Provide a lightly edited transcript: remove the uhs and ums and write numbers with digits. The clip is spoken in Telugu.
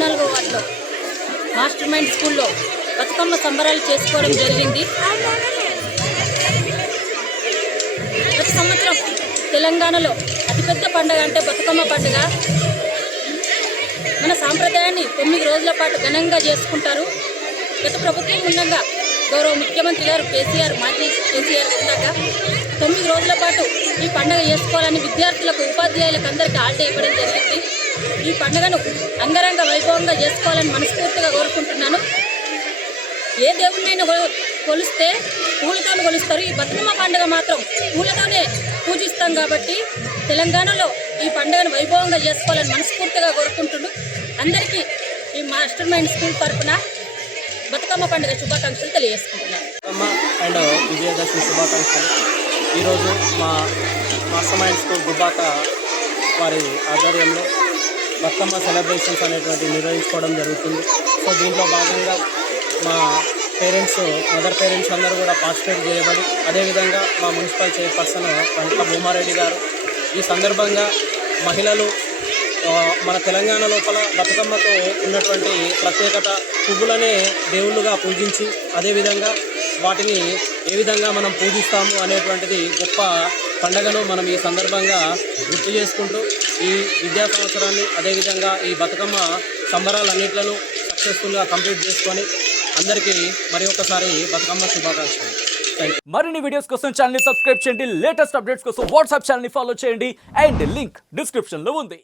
14వ వార్డులో మాస్టర్ మైండ్ స్కూల్లో బతుకమ్మ సంబరాలు చేసుకోవడం జరిగింది. ప్రతి సంవత్సరం తెలంగాణలో అతిపెద్ద పండుగ అంటే బతుకమ్మ పండుగ. మన సాంప్రదాయాన్ని 9 రోజుల పాటు ఘనంగా చేసుకుంటారు. గత ప్రభుత్వం ఉండగా గౌరవ ముఖ్యమంత్రి గారు కేసీఆర్, మాజీ కేసీఆర్ ఉండగా 9 రోజుల పాటు ఈ పండుగ చేసుకోవాలని విద్యార్థులకు, ఉపాధ్యాయులకు అందరికీ హాలిడే ఇవ్వడం జరిగింది. ఈ పండుగను అంగరంగ వైభవంగా చేసుకోవాలని మనస్ఫూర్తిగా కోరుకుంటున్నాను. ఏ దేవుడినైనా కొలిస్తే పూలతోనే కొలుస్తారు. ఈ బతుకమ్మ పండుగ మాత్రం పూలతోనే పూజిస్తాం కాబట్టి తెలంగాణలో ఈ పండుగను వైభవంగా చేసుకోవాలని మనస్ఫూర్తిగా కోరుకుంటున్నాను. అందరికీ ఈ మాస్టర్ మైండ్ స్కూల్ తరఫున బతుకమ్మ పండుగ శుభాకాంక్షలు తెలియజేసుకుంటున్నాను. అండ్ విజయదశమి శుభాకాంక్షలు. ఈరోజు మా మాస్టర్ మైండ్ స్కూల్ దుబ్బాక వారి ఆధ్వర్యంలో బతుకమ్మ సెలబ్రేషన్స్ అనేటువంటి నిర్వహించుకోవడం జరుగుతుంది. సో దీంట్లో భాగంగా మా పేరెంట్స్, మదర్ పేరెంట్స్ అందరూ కూడా పార్టిసిపేట్ చేయబడి, అదేవిధంగా మా మున్సిపల్ చైర్పర్సన్ వంట భూమారెడ్డి గారు ఈ సందర్భంగా మహిళలు మన తెలంగాణ లోపల బతుకమ్మతో ఉన్నటువంటి ప్రత్యేకత, పువ్వులనే దేవుళ్ళుగా పూజించి అదేవిధంగా వాటిని ఏ విధంగా మనం పూజిస్తాము అనేటువంటిది గొప్ప పండుగను మనం ఈ సందర్భంగా గుర్తు చేసుకుంటూ ఈ విద్యా సంవత్సరాన్ని అదేవిధంగా ఈ బతుకమ్మ సంబరాలన్నింటిలో సక్సెస్ఫుల్గా కంప్లీట్ చేసుకొని అందరికీ మరి ఒకసారి బతుకమ్మ శుభాకాంక్షలు. మరిన్ని వీడియోస్ కోసం ఛానల్ ని సబ్స్క్రైబ్ చేయండి. లేటెస్ట్ అప్డేట్స్ కోసం వాట్సాప్ ఛానల్ ని ఫాలో చేయండి. అండ్ లింక్ డిస్క్రిప్షన్ లో ఉంది.